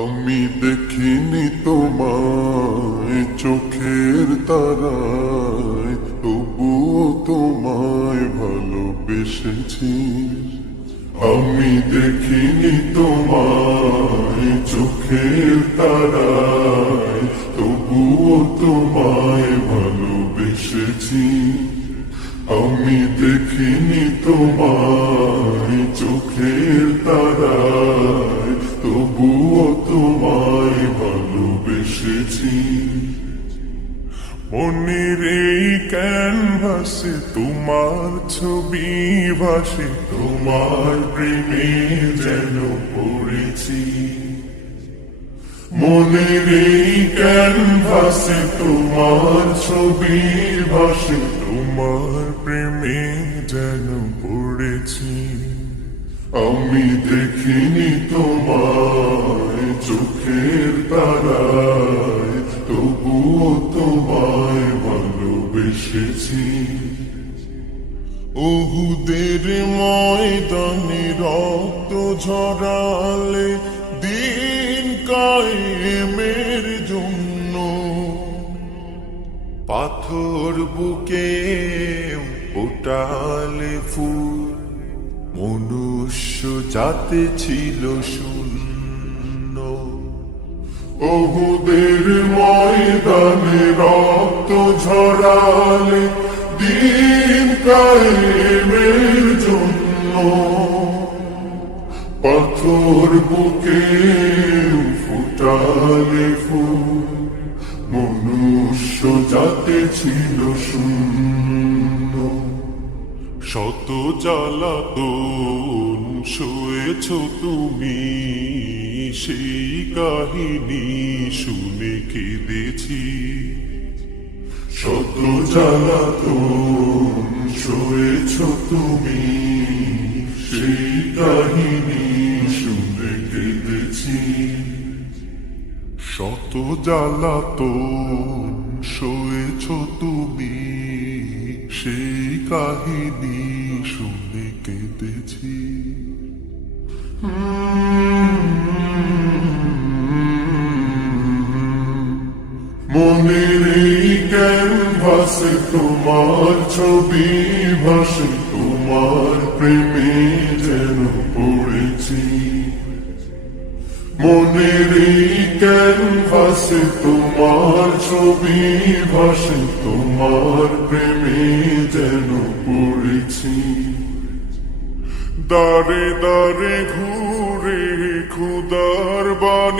আমি দেখিনি তোমায় চোখের তারায়, তবুও তোমায় ভালোবেসেছি। আমি দেখিনি তোমায় চোখের তারায়, তবুও তোমায় ভালোবেসেছি। আমি দেখিনি তোমায় চোখের তারায়, তবুও তোমায় ভালোবেসেছি। মনের এই ক্যানভাসে তোমার ছবি ভাসে, তোমার প্রেমে যেন পড়েছি। মনের এই ক্যানভাসে তোমার ছবি ভাসে, তোমার প্রেমে যেন পড়েছি। আমি দেখিনি তোমায় চোখের তারায়, তবুও তোমায় ভালোবেসেছি। উহুদের ময়দানে রক্ত ঝরালে দিন কায়েমের জন্য, পাথর বুকে ফোটালে ফুল, মনুষ্য জাতি ছিল শূন্য। উহুদের ময়দানে রক্ত ঝরালে দিন কায়েমের জন্য, পাথর বুকে ফুটালে ফুল, মনুষ্য জাতি ছিল শূন্য। শত জ্বালাতন সয়েছ তুমি, সেই কাহিনী শুনে কেঁদেছি। শত জ্বালাতন সয়েছ তুমি, সেই কাহিনী শুনে কেঁদেছি। শত জ্বালাতন সয়েছ তুমি, সেই কাহিনী শুনে কেঁদেছি। মনের এই ক্যানভাসে তোমার ছবি ভাসে, তোমার প্রেমে যেন পড়েছি। মনের এই ক্যানভাসে তোমার ছবি ভাসে, তোমার প্রেমে যেন পড়েছি। দাঁড়ে দাঁড়ে ঘুরে খুদার বাণী